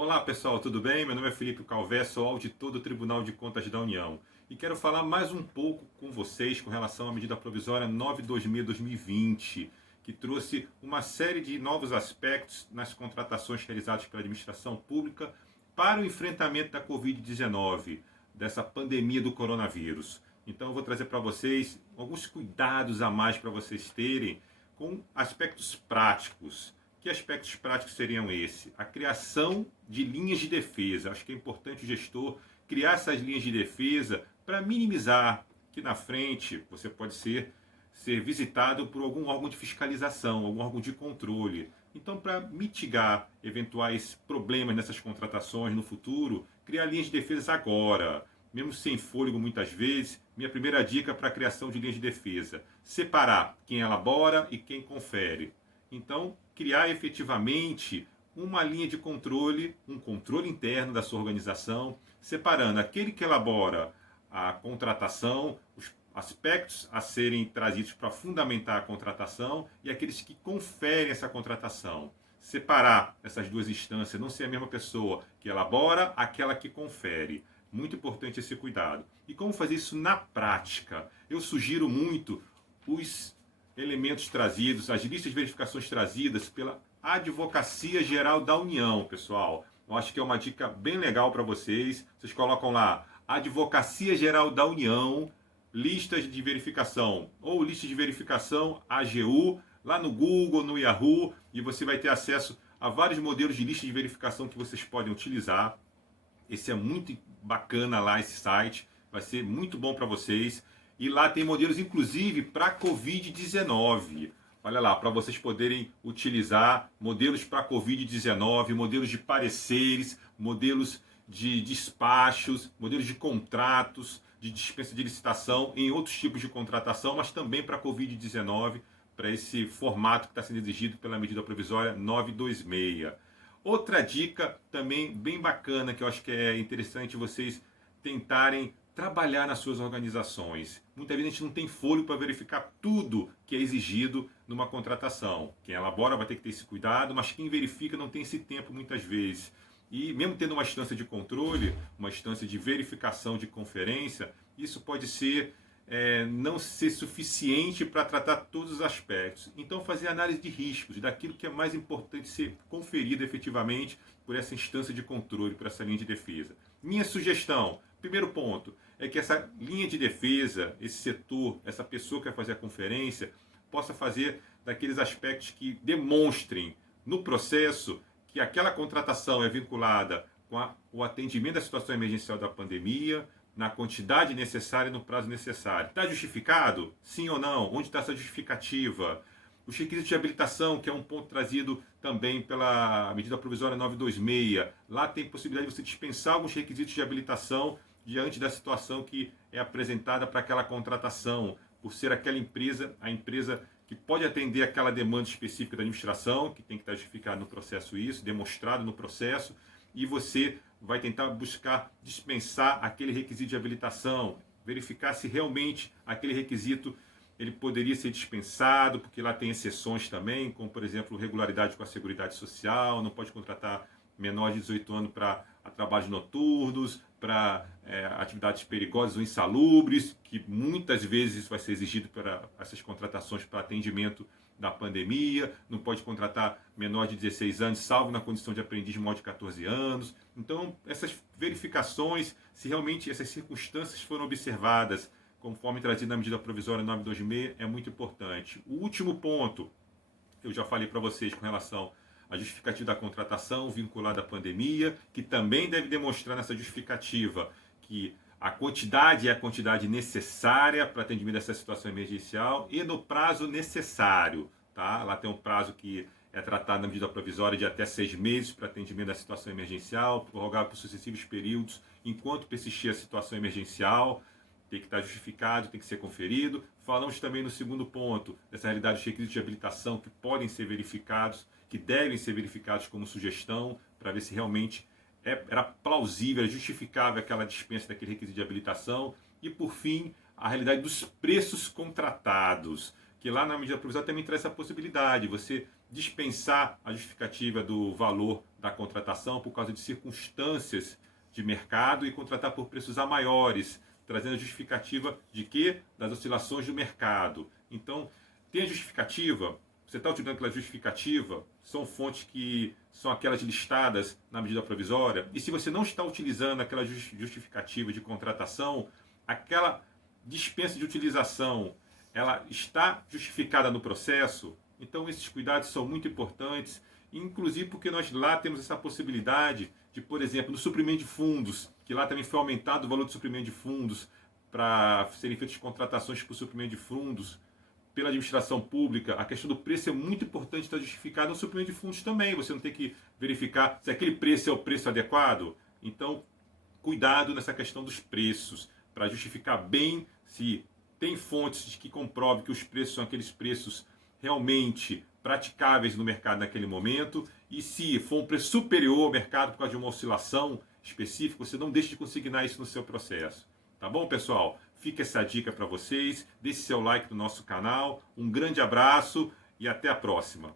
Olá pessoal, tudo bem? Meu nome é Felipe Calvé, sou auditor do Tribunal de Contas da União e quero falar mais um pouco com vocês com relação à medida provisória 926/2020, que trouxe uma série de novos aspectos nas contratações realizadas pela administração pública para o enfrentamento da Covid-19, dessa pandemia do coronavírus. Então eu vou trazer para vocês alguns cuidados a mais para vocês terem com aspectos práticos. Que aspectos práticos seriam esses? A criação de linhas de defesa. Acho que é importante o gestor criar essas linhas de defesa para minimizar que na frente você pode ser visitado por algum órgão de fiscalização, algum órgão de controle. Então, para mitigar eventuais problemas nessas contratações no futuro, criar linhas de defesa agora, mesmo sem fôlego muitas vezes. Minha primeira dica para a criação de linhas de defesa: separar quem elabora e quem confere. Então, criar efetivamente uma linha de controle, um controle interno da sua organização, separando aquele que elabora a contratação, os aspectos a serem trazidos para fundamentar a contratação e aqueles que conferem essa contratação. Separar essas duas instâncias, não ser a mesma pessoa que elabora, aquela que confere. Muito importante esse cuidado. E como fazer isso na prática? Eu sugiro muito os elementos trazidos, as listas de verificações trazidas pela Advocacia Geral da União, pessoal. Eu acho que é uma dica bem legal para vocês. Vocês colocam lá, Advocacia Geral da União, listas de verificação, ou lista de verificação AGU, lá no Google, no Yahoo, e você vai ter acesso a vários modelos de lista de verificação que vocês podem utilizar. Esse é muito bacana lá, esse site, vai ser muito bom para vocês. E lá tem modelos inclusive para Covid-19. Olha lá, para vocês poderem utilizar modelos para Covid-19, modelos de pareceres, modelos de despachos, modelos de contratos, de dispensa de licitação, em outros tipos de contratação, mas também para Covid-19, para esse formato que está sendo exigido pela medida provisória 926. Outra dica também bem bacana, que eu acho que é interessante vocês tentarem trabalhar nas suas organizações. Muitas vezes a gente não tem fôlego para verificar tudo que é exigido numa contratação. Quem elabora vai ter que ter esse cuidado, mas quem verifica não tem esse tempo muitas vezes. E mesmo tendo uma instância de controle, uma instância de verificação de conferência, isso pode ser não ser suficiente para tratar todos os aspectos. Então, fazer análise de riscos, daquilo que é mais importante ser conferido efetivamente por essa instância de controle, por essa linha de defesa. Minha sugestão, primeiro ponto, é que essa linha de defesa, esse setor, essa pessoa que vai fazer a conferência, possa fazer daqueles aspectos que demonstrem no processo que aquela contratação é vinculada com o atendimento da situação emergencial da pandemia, na quantidade necessária e no prazo necessário. Está justificado? Sim ou não? Onde está essa justificativa? Os requisitos de habilitação, que é um ponto trazido também pela medida provisória 926. Lá tem possibilidade de você dispensar alguns requisitos de habilitação diante da situação que é apresentada para aquela contratação, por ser aquela empresa, a empresa que pode atender aquela demanda específica da administração, que tem que estar justificado no processo isso, demonstrado no processo, e você vai tentar buscar dispensar aquele requisito de habilitação, verificar se realmente aquele requisito ele poderia ser dispensado, porque lá tem exceções também, como por exemplo regularidade com a Seguridade Social, não pode contratar menor de 18 anos para trabalhos noturnos, para atividades perigosas ou insalubres, que muitas vezes vai ser exigido para essas contratações para atendimento da pandemia, não pode contratar menor de 16 anos, salvo na condição de aprendiz de maior de 14 anos. Então, essas verificações, se realmente essas circunstâncias foram observadas, conforme trazido na medida provisória 926, é muito importante. O último ponto, eu já falei para vocês com relação à justificativa da contratação vinculada à pandemia, que também deve demonstrar nessa justificativa que a quantidade é a quantidade necessária para atendimento dessa situação emergencial e no prazo necessário. Tá? Lá tem um prazo que é tratado na medida provisória de até 6 meses para atendimento da situação emergencial, prorrogável por sucessivos períodos, enquanto persistir a situação emergencial. Tem que estar justificado, tem que ser conferido. Falamos também no segundo ponto, dessa realidade dos requisitos de habilitação que podem ser verificados, que devem ser verificados como sugestão, para ver se realmente era plausível, era justificável aquela dispensa daquele requisito de habilitação. E, por fim, a realidade dos preços contratados, que lá na medida provisória também traz essa possibilidade. Você dispensar a justificativa do valor da contratação por causa de circunstâncias de mercado e contratar por preços a maiores, trazendo a justificativa de quê? Das oscilações do mercado. Então, tem a justificativa, você está utilizando aquela justificativa, são fontes que são aquelas listadas na medida provisória, e se você não está utilizando aquela justificativa de contratação, aquela dispensa de utilização, ela está justificada no processo. Então esses cuidados são muito importantes, inclusive porque nós lá temos essa possibilidade de, por exemplo, no suprimento de fundos, que lá também foi aumentado o valor do suprimento de fundos para serem feitas contratações por suprimento de fundos pela administração pública. A questão do preço é muito importante estar justificada no suprimento de fundos também. Você não tem que verificar se aquele preço é o preço adequado. Então, cuidado nessa questão dos preços, para justificar bem se tem fontes que comprovem que os preços são aqueles preços realmente praticáveis no mercado naquele momento, e se for um preço superior ao mercado por causa de uma oscilação específica, você não deixe de consignar isso no seu processo. Tá bom, pessoal? Fica essa dica para vocês, deixe seu like no nosso canal, um grande abraço e até a próxima.